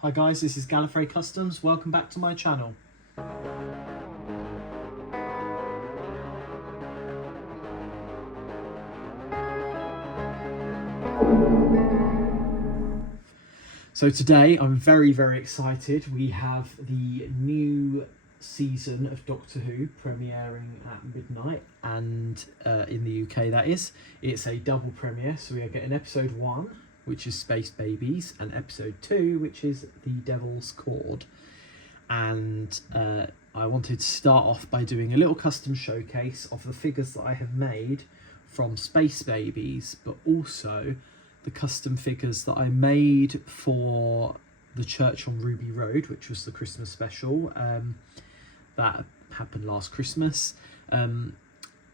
Hi guys, this is Gallifrey Customs. Welcome back to my channel. So today I'm very excited. We have the new season of Doctor Who premiering at midnight, and in the UK that is. It's a double premiere, so we are getting episode 1, which is Space Babies, and episode 2, which is The Devil's Cord. And I wanted to start off by doing a little custom showcase of the figures that I have made from Space Babies, but also the custom figures that I made for the Church on Ruby Road, which was the Christmas special that happened last Christmas.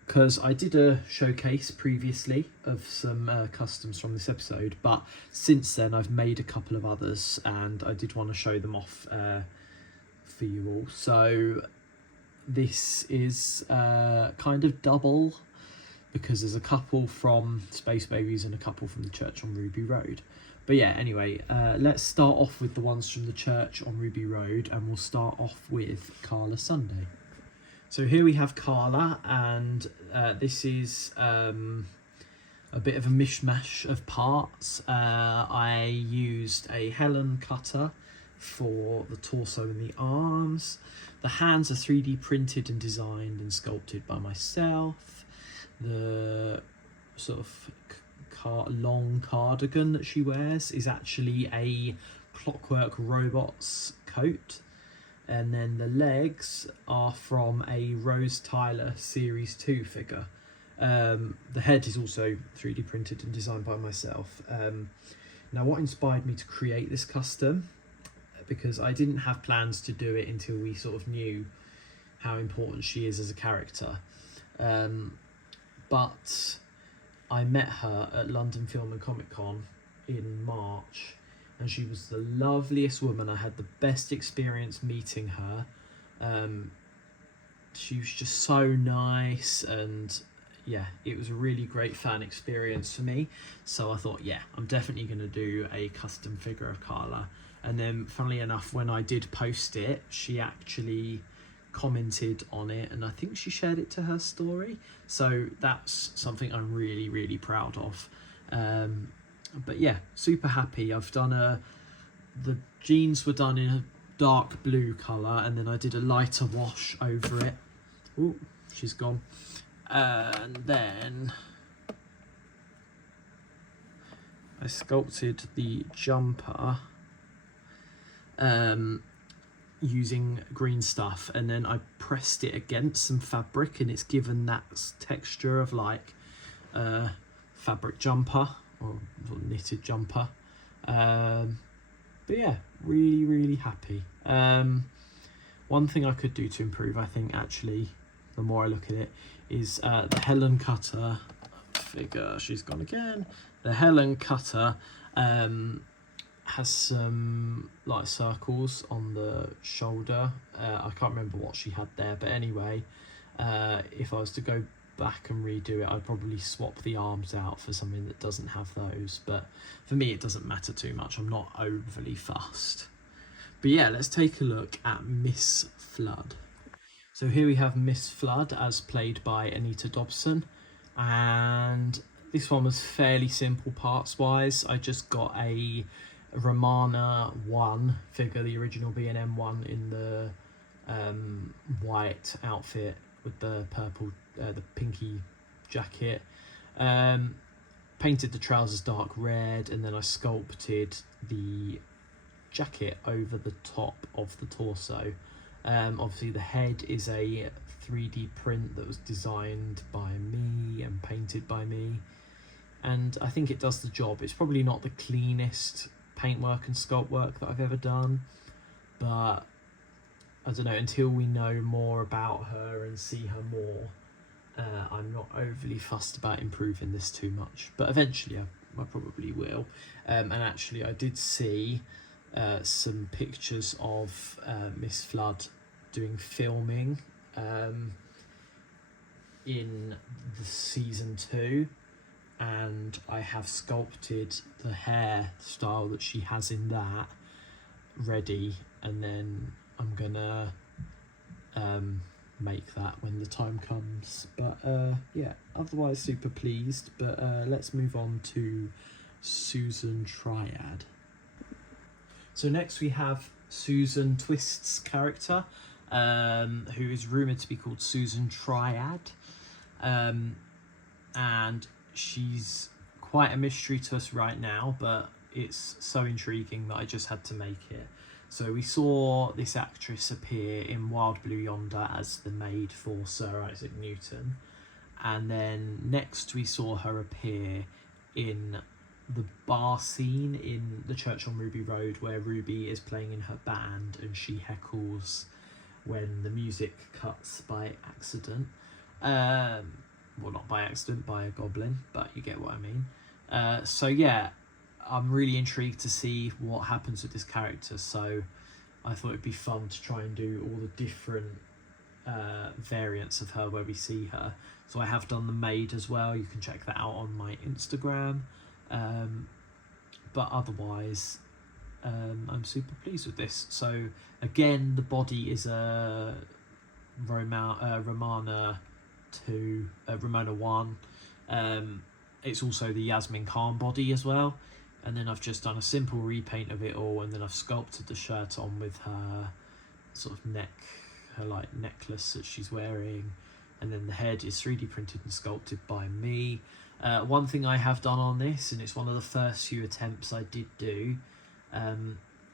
Because I did a showcase previously of some customs from this episode, but since then I've made a couple of others and I did want to show them off for you all. So this is kind of double, because there's a couple from Space Babies and a couple from the Church on Ruby Road. But yeah, anyway, let's start off with the ones from the Church on Ruby Road, and we'll start off with Carla Sunday. So here we have Carla, and this is a bit of a mishmash of parts. I used a Helen cutter for the torso and the arms. The hands are 3D printed and designed and sculpted by myself. The sort of long cardigan that she wears is actually a Clockwork Robots coat, and then the legs are from a Rose Tyler Series 2 figure. The head is also 3D printed and designed by myself. Now, what inspired me to create this custom, because I didn't have plans to do it until we sort of knew how important she is as a character, but I met her at London Film and Comic Con in March, and she was the loveliest woman. I had the best experience meeting her. She was just so nice, and yeah, it was a really great fan experience for me. So I thought, yeah, I'm definitely going to do a custom figure of Carla. And then, funnily enough, when I did post it, she actually commented on it, and I think she shared it to her story. So that's something I'm really proud of. But yeah, super happy. I've done the jeans were done in a dark blue colour, and then I did a lighter wash over it. Oh, she's gone. And then I sculpted the jumper using green stuff, and then I pressed it against some fabric, and it's given that texture of like fabric jumper or knitted jumper. But yeah, really happy. One thing I could do to improve, I think, actually, the more I look at it, is the Helen Cutter figure. She's gone again. The Helen Cutter has some like circles on the shoulder. I can't remember what she had there, but anyway, if I was to go back and redo it, I'd probably swap the arms out for something that doesn't have those, but for me it doesn't matter too much. I'm not overly fussed. But yeah, let's take a look at Miss Flood. So here we have Miss Flood as played by Anita Dobson, and this one was fairly simple parts wise. I just got a Romana 1 figure, the original B&M 1, in the white outfit with the purple, the pinky jacket. Painted the trousers dark red, and then I sculpted the jacket over the top of the torso. Obviously the head is a 3D print that was designed by me and painted by me, and I think it does the job. It's probably not the cleanest paintwork and sculpt work that I've ever done, but I don't know, until we know more about her and see her more, I'm not overly fussed about improving this too much, but eventually I probably will. And actually I did see some pictures of Miss Flood doing filming in the season 2, and I have sculpted the hair style that she has in that ready, and then I'm gonna make that when the time comes. But yeah, otherwise super pleased. But let's move on to Susan Triad. So next we have Susan Twist's character, who is rumoured to be called Susan Triad, and she's quite a mystery to us right now, but it's so intriguing that I just had to make it. So we saw this actress appear in Wild Blue Yonder as the maid for Sir Isaac Newton, and then next we saw her appear in the bar scene in the church on Ruby Road, where Ruby is playing in her band and she heckles when the music cuts by accident. Well, not by accident, by a goblin, but you get what I mean. So yeah, I'm really intrigued to see what happens with this character, so I thought it'd be fun to try and do all the different variants of her where we see her. So I have done the maid as well, you can check that out on my Instagram. But otherwise, I'm super pleased with this. So again, the body is a Romana 2, Ramona 1. It's also the Yasmin Khan body as well. And then I've just done a simple repaint of it all, and then I've sculpted the shirt on with her sort of her like necklace that she's wearing. And then the head is 3D printed and sculpted by me. One thing I have done on this, and it's one of the first few attempts I did do,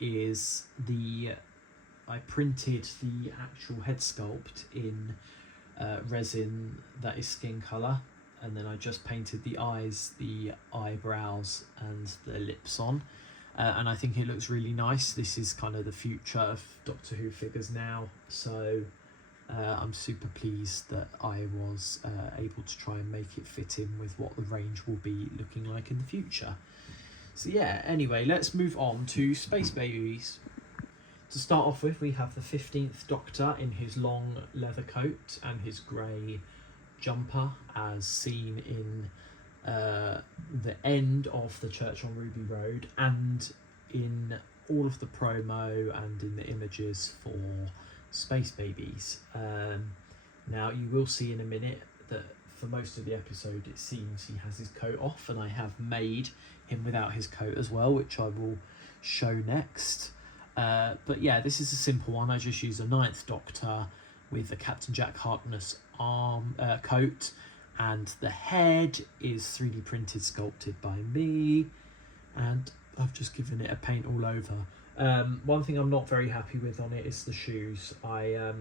is I printed the actual head sculpt in resin that is skin colour, and then I just painted the eyes, the eyebrows and the lips on, and I think it looks really nice. This is kind of the future of Doctor Who figures now, so I'm super pleased that I was able to try and make it fit in with what the range will be looking like in the future. So yeah, anyway, let's move on to Space Babies. To start off with, we have the 15th Doctor in his long leather coat and his grey jumper, as seen in the end of the church on Ruby Road and in all of the promo and in the images for Space Babies. Now you will see in a minute that for most of the episode it seems he has his coat off, and I have made him without his coat as well, which I will show next. But yeah, this is a simple one. I just use a 9th Doctor with a Captain Jack Harkness coat, and the head is 3D printed, sculpted by me, and I've just given it a paint all over. One thing I'm not very happy with on it is the shoes. I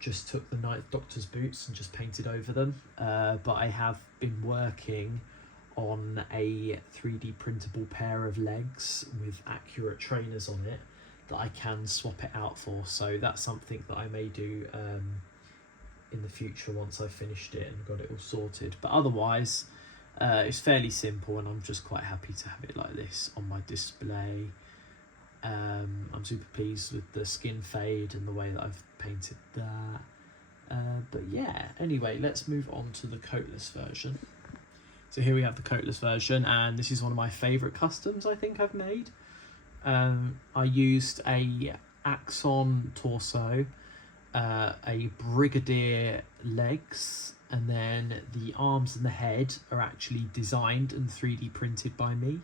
just took the 9th Doctor's boots and just painted over them, but I have been working on a 3D printable pair of legs with accurate trainers on it that I can swap it out for, so that's something that I may do in the future once I've finished it and got it all sorted. But otherwise, it's fairly simple, and I'm just quite happy to have it like this on my display. I'm super pleased with the skin fade and the way that I've painted that. But yeah, anyway, let's move on to the coatless version. So here we have the coatless version, and this is one of my favourite customs I think I've made. I used a Axon torso, a Brigadier legs, and then the arms and the head are actually designed and 3D printed by me.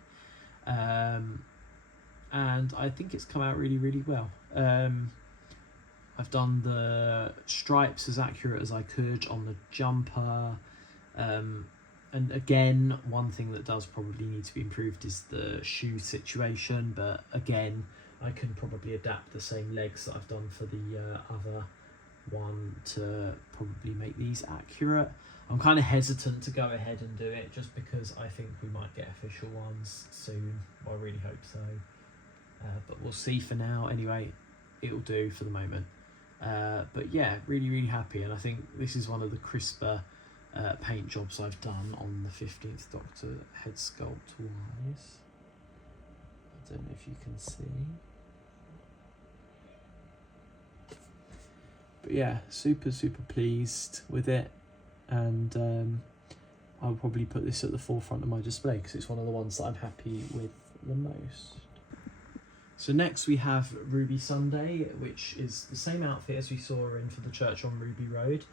And I think it's come out really, really well. I've done the stripes as accurate as I could on the jumper. And again, one thing that does probably need to be improved is the shoe situation, but again, I can probably adapt the same legs that I've done for the other one to probably make these accurate. I'm kind of hesitant to go ahead and do it just because I think we might get official ones soon. I really hope so. But we'll see for now. Anyway, it'll do for the moment. But yeah, really, really happy. And I think this is one of the crisper paint jobs I've done on the 15th Doctor head sculpt wise. I don't know if you can see. But yeah, super, super pleased with it. And I'll probably put this at the forefront of my display because it's one of the ones that I'm happy with the most. So next we have Ruby Sunday, which is the same outfit as we saw her in for the church on Ruby Road,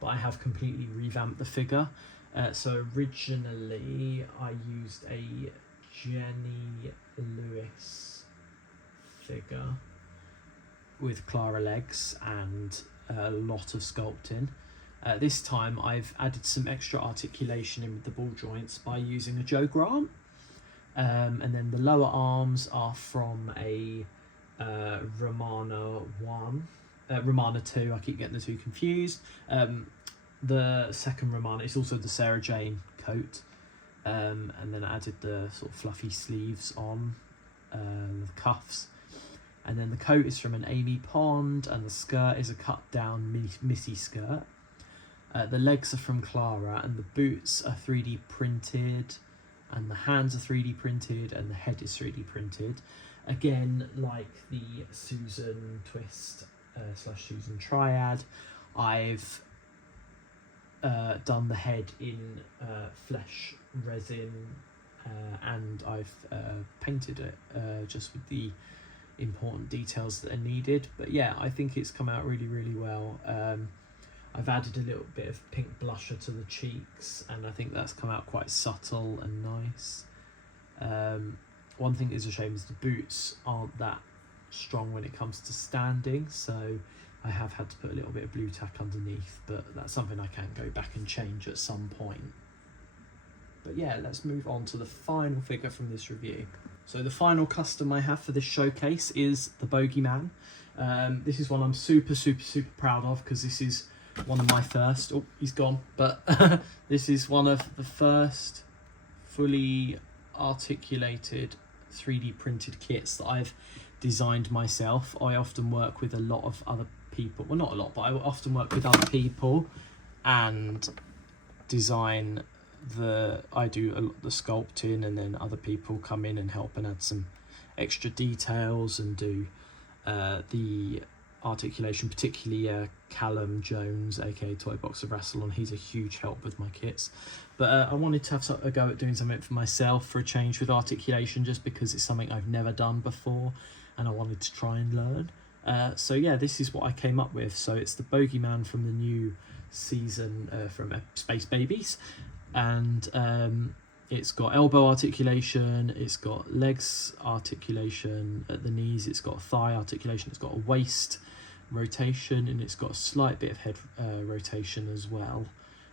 but I have completely revamped the figure. So originally I used a Jenny Lewis figure with Clara legs and a lot of sculpting. This time I've added some extra articulation in with the ball joints by using a Joe Grant. And then the lower arms are from a Romana 2, I keep getting the two confused. The second Romana is also the Sarah Jane coat, and then I added the sort of fluffy sleeves on, the cuffs. And then the coat is from an Amy Pond, and the skirt is a cut down Missy skirt. The legs are from Clara, and the boots are 3D printed, and the hands are 3D printed, and the head is 3D printed. Again, like the Susan Twist / Susan Triad, I've done the head in flesh resin, and I've painted it just with the important details that are needed. But yeah, I think it's come out really, really well. I've added a little bit of pink blusher to the cheeks, and I think that's come out quite subtle and nice. One thing that is a shame is the boots aren't that strong when it comes to standing, so I have had to put a little bit of blue tack underneath, but that's something I can go back and change at some point. But yeah, let's move on to the final figure from this review. So the final custom I have for this showcase is the Bogeyman. This is one I'm super proud of, because this is one of my first, oh, he's gone, but this is one of the first fully articulated 3D printed kits that I've designed myself. I often work with a lot of other people, well, not a lot, but I often work with other people and design I do a lot of the sculpting, and then other people come in and help and add some extra details and do the articulation, particularly Callum Jones, aka Toy Box of Rassilon. He's a huge help with my kits. But I wanted to have a go at doing something for myself for a change with articulation, just because it's something I've never done before and I wanted to try and learn. So yeah, this is what I came up with. So it's the Bogeyman from the new season from Space Babies, and it's got elbow articulation, it's got legs articulation at the knees, it's got thigh articulation, it's got a waist rotation, and it's got a slight bit of head rotation as well.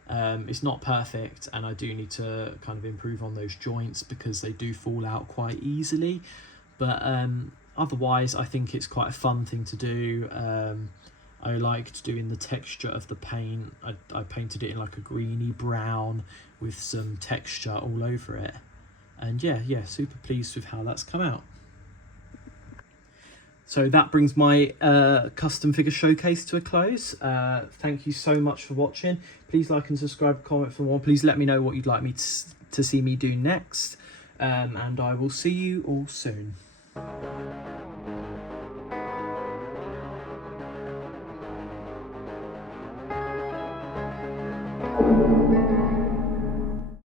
It's not perfect, and I do need to kind of improve on those joints because they do fall out quite easily, but otherwise I think it's quite a fun thing to do. I liked doing the texture of the paint. I painted it in like a greeny brown with some texture all over it, and yeah, super pleased with how that's come out. So that brings my custom figure showcase to a close. Thank you so much for watching. Please like and subscribe, comment for more. Please let me know what you'd like me to see me do next, and I will see you all soon.